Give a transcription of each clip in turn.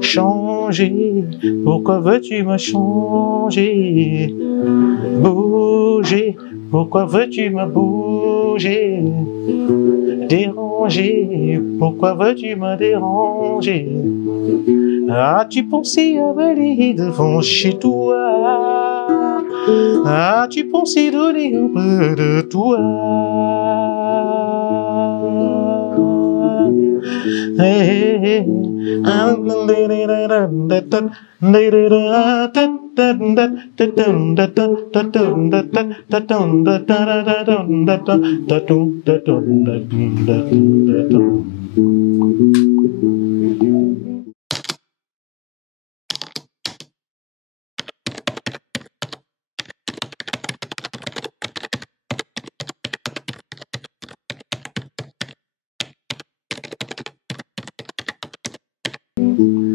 Changer, pourquoi veux-tu me changer? Bouger, pourquoi veux-tu me bouger? Déranger, pourquoi veux-tu me déranger? As-tu pensé à aller devant chez toi? As-tu pensé donner un peu de toi? Hey,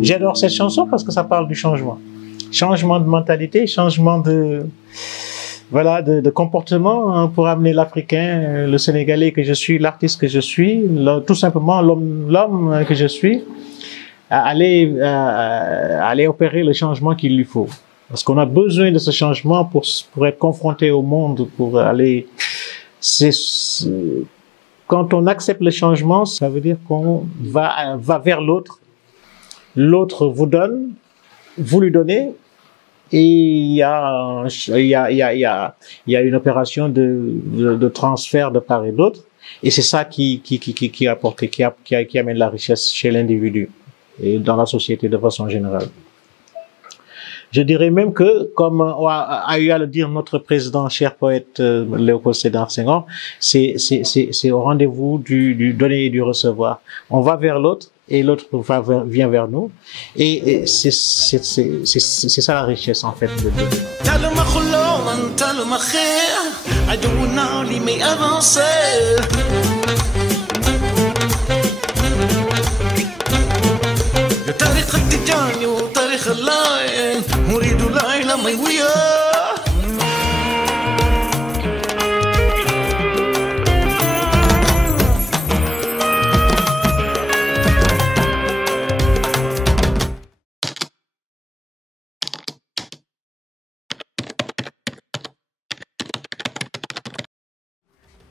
j'adore cette chanson parce que ça parle du changement. Changement de mentalité, changement de, voilà, de comportement hein, pour amener l'Africain, le Sénégalais que je suis, l'artiste que je suis, tout simplement l'homme que je suis, à aller opérer le changement qu'il lui faut. Parce qu'on a besoin de ce changement pour être confronté au monde, pour aller... Quand on accepte le changement, ça veut dire qu'on va vers l'autre. L'autre vous donne, vous lui donnez, et il y a une opération de transfert de part et d'autre, et c'est ça qui amène la richesse chez l'individu et dans la société de façon générale. Je dirais même que, comme a eu à le dire notre président, cher poète Léopold Sédar Senghor, c'est au rendez-vous du donner et du recevoir. On va vers l'autre et l'autre vient vers nous. Et c'est ça la richesse en fait de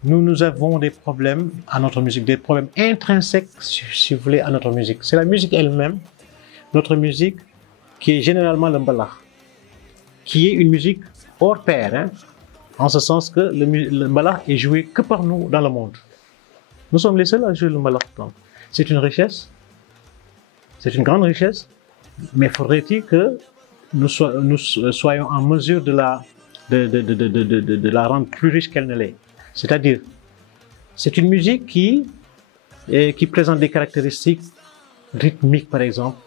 Nous avons des problèmes à notre musique, des problèmes intrinsèques, si vous voulez, à notre musique. C'est la musique elle-même, notre musique, qui est généralement le mbalax, qui est une musique hors pair, hein, en ce sens que le mbalax est joué que par nous dans le monde. Nous sommes les seuls à jouer le mbalax. C'est une richesse, c'est une grande richesse, mais faudrait-il que nous soyons en mesure de la rendre plus riche qu'elle ne l'est. C'est-à-dire, c'est une musique qui présente des caractéristiques rythmiques, par exemple,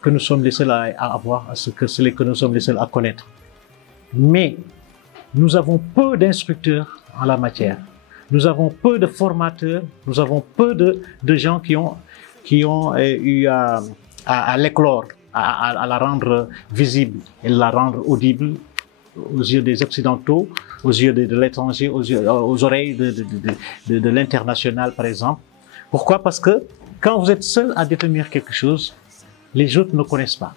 que nous sommes les seuls à avoir, que nous sommes les seuls à connaître. Mais nous avons peu d'instructeurs en la matière. Nous avons peu de formateurs, nous avons peu de gens qui ont eu à l'éclore, à la rendre visible et la rendre audible aux yeux des Occidentaux, aux yeux de l'étranger, aux oreilles de l'international, par exemple. Pourquoi? Parce que quand vous êtes seul à détenir quelque chose, les autres ne connaissent pas.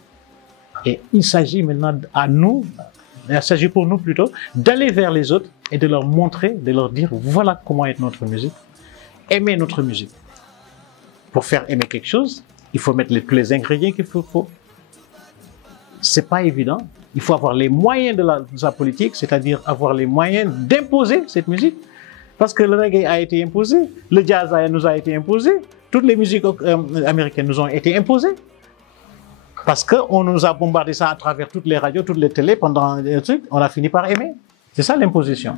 Et il s'agit maintenant il s'agit pour nous plutôt, d'aller vers les autres et de leur montrer, de leur dire, voilà comment est notre musique. Aimer notre musique. Pour faire aimer quelque chose, il faut mettre tous les ingrédients qu'il faut. C'est pas évident. Il faut avoir les moyens de sa politique, c'est-à-dire avoir les moyens d'imposer cette musique. Parce que le reggae a été imposé, le jazz nous a été imposé, toutes les musiques américaines nous ont été imposées. Parce qu'on nous a bombardé ça à travers toutes les radios, toutes les télés, pendant un truc, on a fini par aimer. C'est ça l'imposition.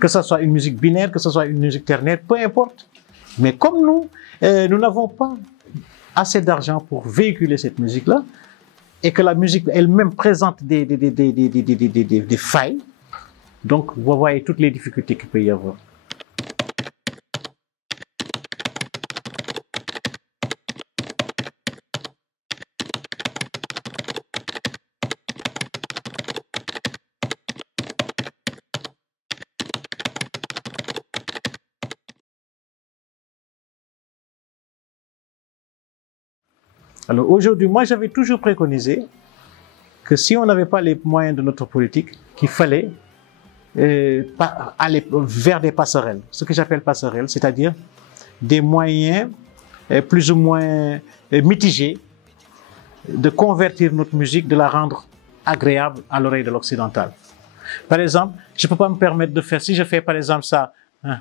Que ce soit une musique binaire, que ce soit une musique ternaire, peu importe. Mais comme nous n'avons pas assez d'argent pour véhiculer cette musique-là, et que la musique elle-même présente des failles, donc vous voyez toutes les difficultés qu'il peut y avoir. Alors aujourd'hui, moi j'avais toujours préconisé que si on n'avait pas les moyens de notre politique, qu'il fallait aller vers des passerelles. Ce que j'appelle passerelles, c'est-à-dire des moyens plus ou moins mitigés de convertir notre musique, de la rendre agréable à l'oreille de l'occidental. Par exemple, je ne peux pas me permettre de faire, si je fais par exemple ça, hein,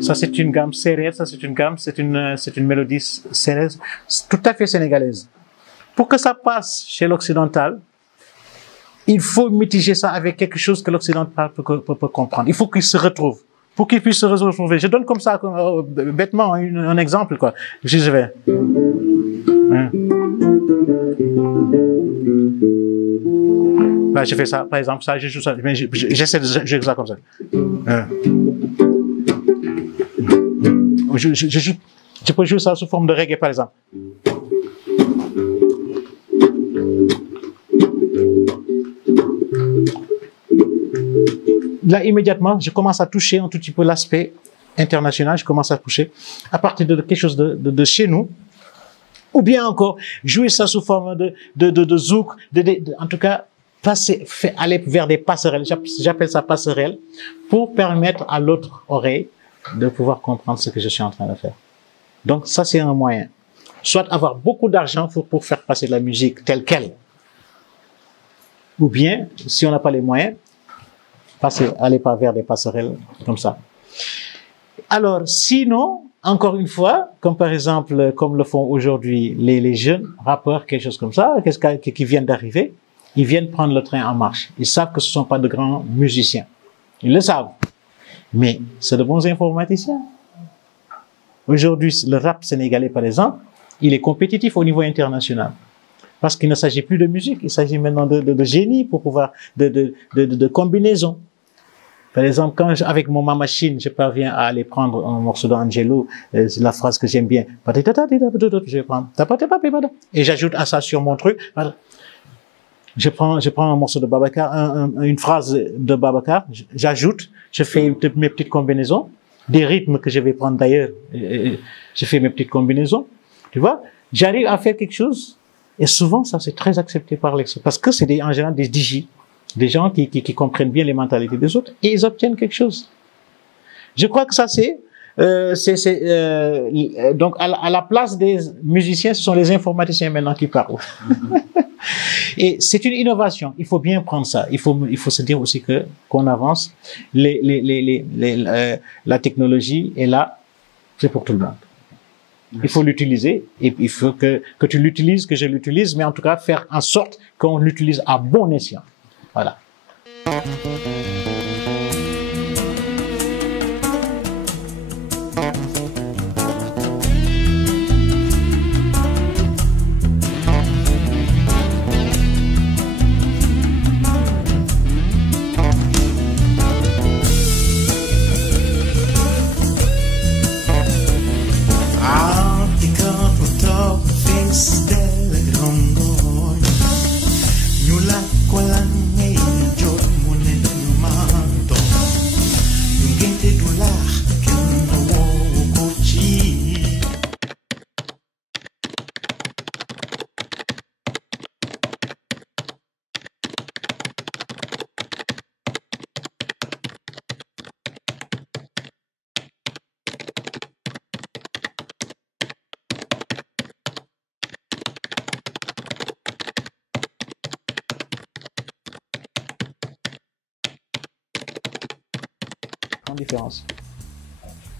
ça c'est une gamme sérère, ça c'est une gamme, c'est une mélodie sérère, tout à fait sénégalaise. Pour que ça passe chez l'occidental, il faut mitiger ça avec quelque chose que l'occidental peut comprendre. Il faut qu'il se retrouve. Pour qu'il puisse se retrouver. Je donne comme ça, bêtement, un exemple, quoi. Je vais. Hein. Là, je fais ça, par exemple, ça, je joue ça. J'essaie de jouer ça comme ça. Hein. Je peux jouer ça sous forme de reggae, par exemple. Là, immédiatement, je commence à toucher un tout petit peu l'aspect international, je commence à toucher à partir de quelque chose de chez nous, ou bien encore jouer ça sous forme de zouk, en tout cas, aller vers des passerelles, j'appelle ça passerelle, pour permettre à l'autre oreille de pouvoir comprendre ce que je suis en train de faire. Donc ça, c'est un moyen. Soit avoir beaucoup d'argent pour faire passer la musique telle qu'elle, ou bien, si on n'a pas les moyens, aller pas vers des passerelles comme ça. Alors, sinon, encore une fois, comme par exemple, comme le font aujourd'hui les jeunes rappeurs, quelque chose comme ça, qui viennent d'arriver, ils viennent prendre le train en marche. Ils savent que ce ne sont pas de grands musiciens. Ils le savent. Mais c'est de bons informaticiens. Aujourd'hui, le rap sénégalais, par exemple, il est compétitif au niveau international. Parce qu'il ne s'agit plus de musique, il s'agit maintenant de génie pour pouvoir, de combinaison. Par exemple, quand avec mon machine, je parviens à aller prendre un morceau d'Angelo, c'est la phrase que j'aime bien. Je vais prendre, et j'ajoute à ça sur mon truc. Je prends un morceau de Babacar, une phrase de Babacar, j'ajoute, je fais mes petites combinaisons, des rythmes que je vais prendre d'ailleurs, je fais mes petites combinaisons. Tu vois, j'arrive à faire quelque chose. Et souvent, ça, c'est très accepté par l'extérieur. Parce que c'est en général des DJ, des gens qui comprennent bien les mentalités des autres, et ils obtiennent quelque chose. Je crois que ça, donc, à la place des musiciens, ce sont les informaticiens maintenant qui parlent. Et c'est une innovation. Il faut bien prendre ça. Il faut se dire aussi qu'on avance. La technologie est là. C'est pour tout le monde. Il faut l'utiliser, et il faut que tu l'utilises, que je l'utilise, mais en tout cas faire en sorte qu'on l'utilise à bon escient. Voilà. Différence.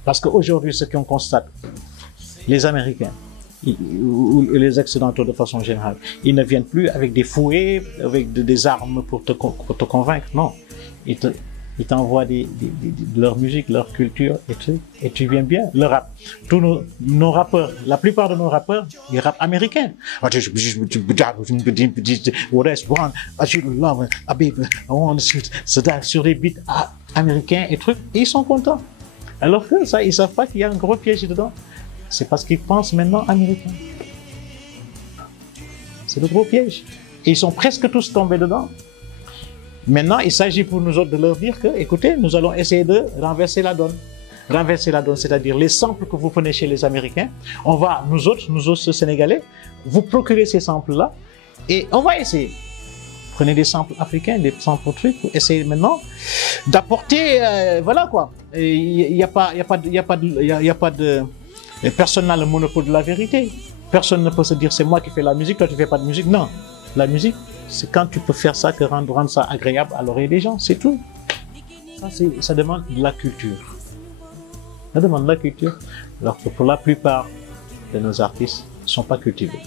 Parce qu'aujourd'hui, ce qu'on constate, les Américains ou les Occidentaux de façon générale, ils ne viennent plus avec des fouets, avec des armes pour te convaincre. Non, ils t'envoient de leur musique, leur culture, et tu viens bien. Le rap. Tous nos rappeurs, la plupart de nos rappeurs, ils rappent américains. Sur des beats américains et trucs, et ils sont contents. Alors que ça, ils savent pas qu'il y a un gros piège dedans. C'est parce qu'ils pensent maintenant américain. C'est le gros piège. Et ils sont presque tous tombés dedans. Maintenant, il s'agit pour nous autres de leur dire que, écoutez, nous allons essayer de renverser la donne. Renverser la donne, c'est-à-dire les samples que vous prenez chez les Américains, on va, nous autres Sénégalais, vous procurer ces samples-là et on va essayer. Prenez des samples africains, des samples trucs, essayez maintenant d'apporter, voilà quoi. Personne n'a le monopole de la vérité. Personne ne peut se dire c'est moi qui fais la musique, toi tu fais pas de musique. Non, la musique, c'est quand tu peux faire ça que rendre ça agréable à l'oreille des gens, c'est tout. Ça demande de la culture. Ça demande de la culture, alors que pour la plupart de nos artistes ne sont pas cultivés.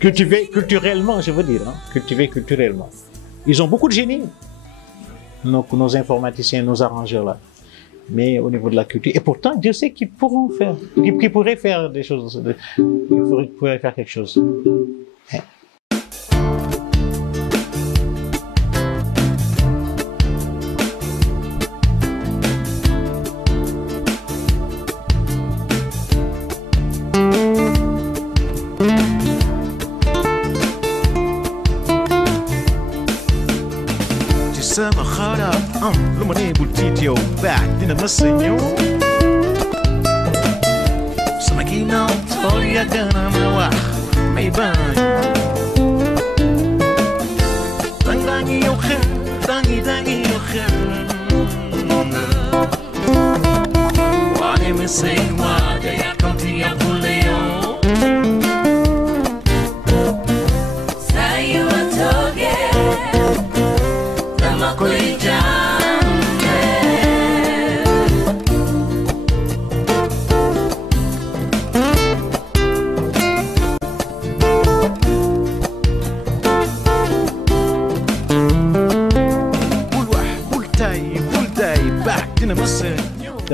Cultivés culturellement, je veux dire, hein, cultivés culturellement. Ils ont beaucoup de génie, nos informaticiens, nos arrangeurs là. Mais au niveau de la culture, et pourtant, Dieu sait qu'ils pourront faire, qu'ils pourraient faire des choses, ils pourraient faire quelque chose. Hein. Sama khara lu ma ne bul tiit yow baat dina ma sa ñëw sama ginnaaw tool ya gën a ma wax may bañ dangi yow xel dangi yow xel waane ma say waaja yàkkamti yàppule yow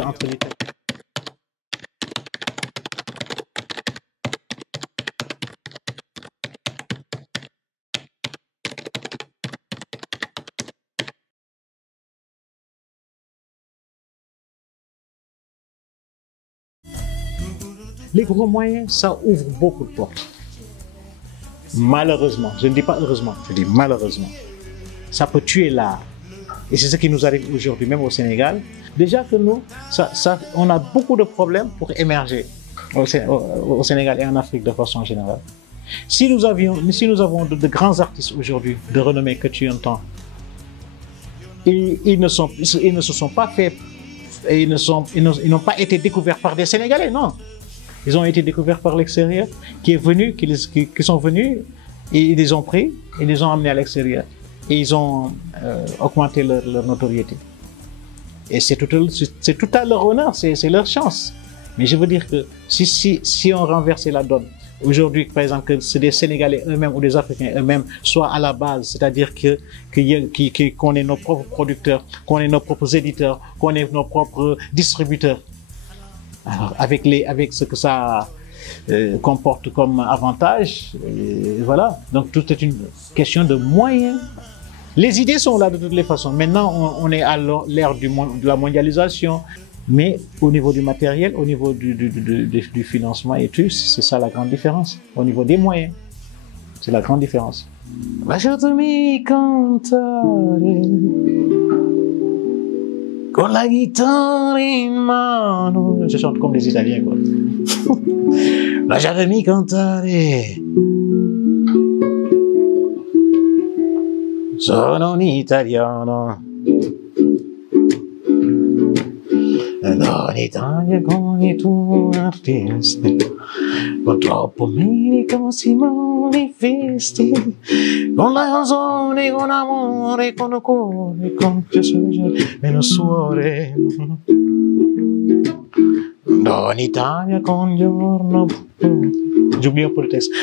entre les têtes. Les gros moyens, ça ouvre beaucoup de portes. Malheureusement, je ne dis pas heureusement, je dis malheureusement. Ça peut tuer l'art. Et c'est ce qui nous arrive aujourd'hui, même au Sénégal. Déjà que nous, on a beaucoup de problèmes pour émerger au Sénégal et en Afrique de façon générale. Si nous avons de grands artistes aujourd'hui, de renommée que tu entends, ils ne se sont pas faits, ils n'ont pas été découverts par des Sénégalais, non. Ils ont été découverts par l'extérieur, qui sont venus, et ils les ont pris, et les ont amenés à l'extérieur. Et ils ont augmenté leur notoriété. Et c'est tout à leur honneur, c'est leur chance. Mais je veux dire que si on renversait la donne, aujourd'hui, par exemple, que c'est des Sénégalais eux-mêmes ou des Africains eux-mêmes soient à la base, c'est-à-dire qu'on ait nos propres producteurs, qu'on ait nos propres éditeurs, qu'on ait nos propres distributeurs. Alors, avec ce que ça comporte comme avantage, voilà. Donc tout est une question de moyens. Les idées sont là de toutes les façons. Maintenant, on est à l'ère de la mondialisation, mais au niveau du matériel, au niveau du financement et tout, c'est ça la grande différence. Au niveau des moyens, c'est la grande différence. Lasciatemi cantare con la guitare in mano. Je chante comme les Italiens, quoi. Lasciatemi cantare. Sono un italiano. In Italia con i tuoi artisti, purtroppo America si manifesti, con la canzone, con amore, con cuore, con piacere e non suore. In Italia con giorno. J'oublie un peu le texte.